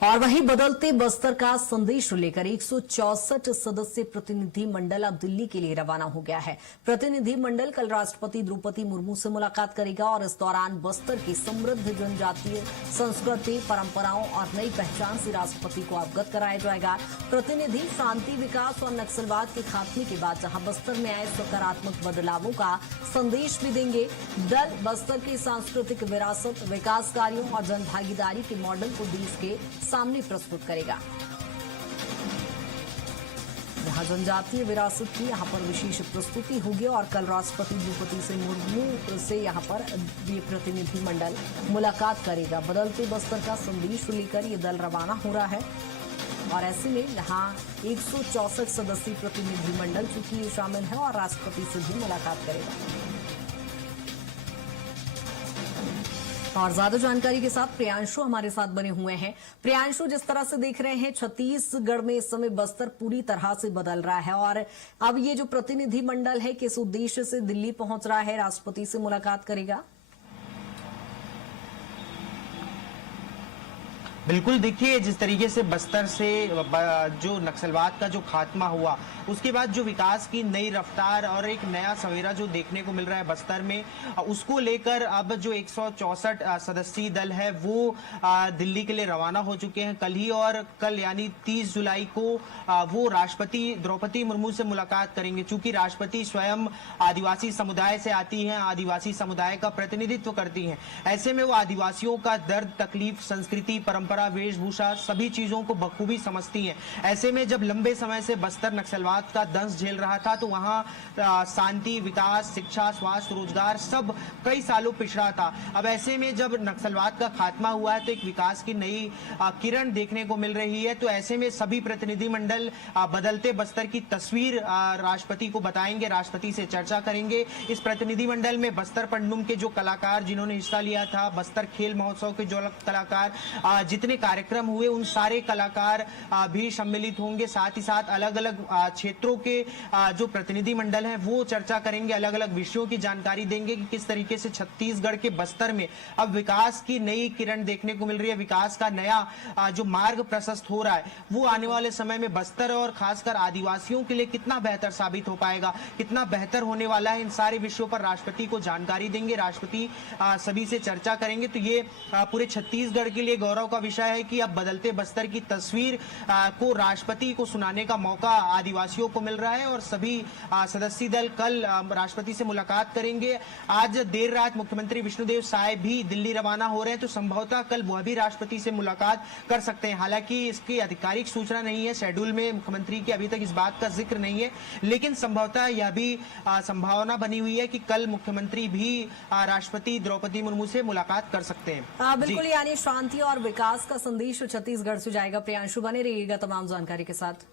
और वहीं बदलते बस्तर का संदेश लेकर 164 सदस्यीय प्रतिनिधि मंडल अब दिल्ली के लिए रवाना हो गया है। प्रतिनिधि मंडल कल राष्ट्रपति द्रौपदी मुर्मू से मुलाकात करेगा और इस दौरान बस्तर की समृद्ध जनजातीय संस्कृति, परंपराओं और नई पहचान से राष्ट्रपति को अवगत कराया जाएगा। प्रतिनिधि शांति, विकास और नक्सलवाद के खात्मे के बाद जहां बस्तर में आए सकारात्मक बदलावों का संदेश भी देंगे। दल बस्तर की सांस्कृतिक विरासत, विकास कार्यों और जनभागीदारी के मॉडल को देश के सामने प्रस्तुत करेगा। यहाँ जनजातीय विरासत की यहाँ पर विशेष प्रस्तुति होगी और कल राष्ट्रपति द्रौपदी से मुर्मू से यहाँ पर ये प्रतिनिधि मंडल मुलाकात करेगा। बदलते बस्तर का संदेश लेकर ये दल रवाना हो रहा है और ऐसे में यहाँ 164 सदस्यीय प्रतिनिधि मंडल चूंकि ये शामिल है और राष्ट्रपति से भी मुलाकात करेगा। और ज्यादा जानकारी के साथ प्रियांशु हमारे साथ बने हुए हैं। प्रियांशु, जिस तरह से देख रहे हैं छत्तीसगढ़ में इस समय बस्तर पूरी तरह से बदल रहा है और अब ये जो प्रतिनिधि मंडल है किस उद्देश्य से दिल्ली पहुंच रहा है, राष्ट्रपति से मुलाकात करेगा? बिल्कुल, देखिए जिस तरीके से बस्तर से जो नक्सलवाद का जो खात्मा हुआ उसके बाद जो विकास की नई रफ्तार और एक नया सवेरा जो देखने को मिल रहा है बस्तर में, उसको लेकर अब जो 164 सदस्यीय दल है वो दिल्ली के लिए रवाना हो चुके हैं कल ही। और कल यानी 30 जुलाई को वो राष्ट्रपति द्रौपदी मुर्मू से मुलाकात करेंगे। चूंकि राष्ट्रपति स्वयं आदिवासी समुदाय से आती हैं, आदिवासी समुदाय का प्रतिनिधित्व करती हैं, ऐसे में वो आदिवासियों का दर्द, तकलीफ, संस्कृति, परंपरा, वेशभूषा सभी चीजों को बखूबी समझती हैं। ऐसे में जब लंबे समय से बस्तर नक्सलवाद का दंश झेल रहा था तो वहां शांति, विकास, शिक्षा, स्वास्थ्य, रोजगार सब कई सालों पिछड़ा था। अब ऐसे में जब नक्सलवाद का खात्मा हुआ है तो एक विकास की नई किरण देखने को मिल रही है। तो ऐसे में सभी प्रतिनिधि मंडल बदलते बस्तर की तस्वीर राष्ट्रपति को बताएंगे, राष्ट्रपति से चर्चा करेंगे। इस प्रतिनिधि मंडल में बस्तर पंडुम के जो कलाकार जिन्होंने हिस्सा लिया था, बस्तर खेल महोत्सव के जो कलाकार, जितने कार्यक्रम हुए उन सारे कलाकार भी सम्मिलित होंगे। साथ ही साथ अलग अलग क्षेत्रों के जो प्रतिनिधि मंडल हैं वो चर्चा करेंगे, अलग अलग विषयों की जानकारी देंगे कि किस तरीके से छत्तीसगढ़ के बस्तर में अब विकास की नई किरण देखने को मिल रही है, विकास का नया जो मार्ग प्रशस्त हो रहा है वो आने वाले समय में बस्तर और खासकर आदिवासियों के लिए कितना बेहतर साबित हो पाएगा, कितना बेहतर होने वाला है। इन सारे विषयों पर राष्ट्रपति को जानकारी देंगे, राष्ट्रपति सभी से चर्चा करेंगे। तो ये पूरे छत्तीसगढ़ के लिए गौरव का विषय है कि अब बदलते बस्तर की तस्वीर को राष्ट्रपति को सुनाने का मौका आदिवासियों को मिल रहा है और सभी सदस्यीय दल कल राष्ट्रपति से मुलाकात करेंगे। आज देर रात मुख्यमंत्री विष्णुदेव साय भी दिल्ली रवाना हो रहे हैं तो संभवतः कल वह भी राष्ट्रपति से मुलाकात कर सकते हैं। हालांकि इसकी आधिकारिक सूचना नहीं है, शेड्यूल में मुख्यमंत्री की अभी तक इस बात का जिक्र नहीं है, लेकिन संभवतः यह भी संभावना बनी हुई है कि कल मुख्यमंत्री भी राष्ट्रपति द्रौपदी मुर्मू से मुलाकात कर सकते हैं। बिल्कुल, यानी शांति और विकास का संदेश छत्तीसगढ़ से जाएगा। प्रियांशु, बने रहिएगा तमाम जानकारी के साथ।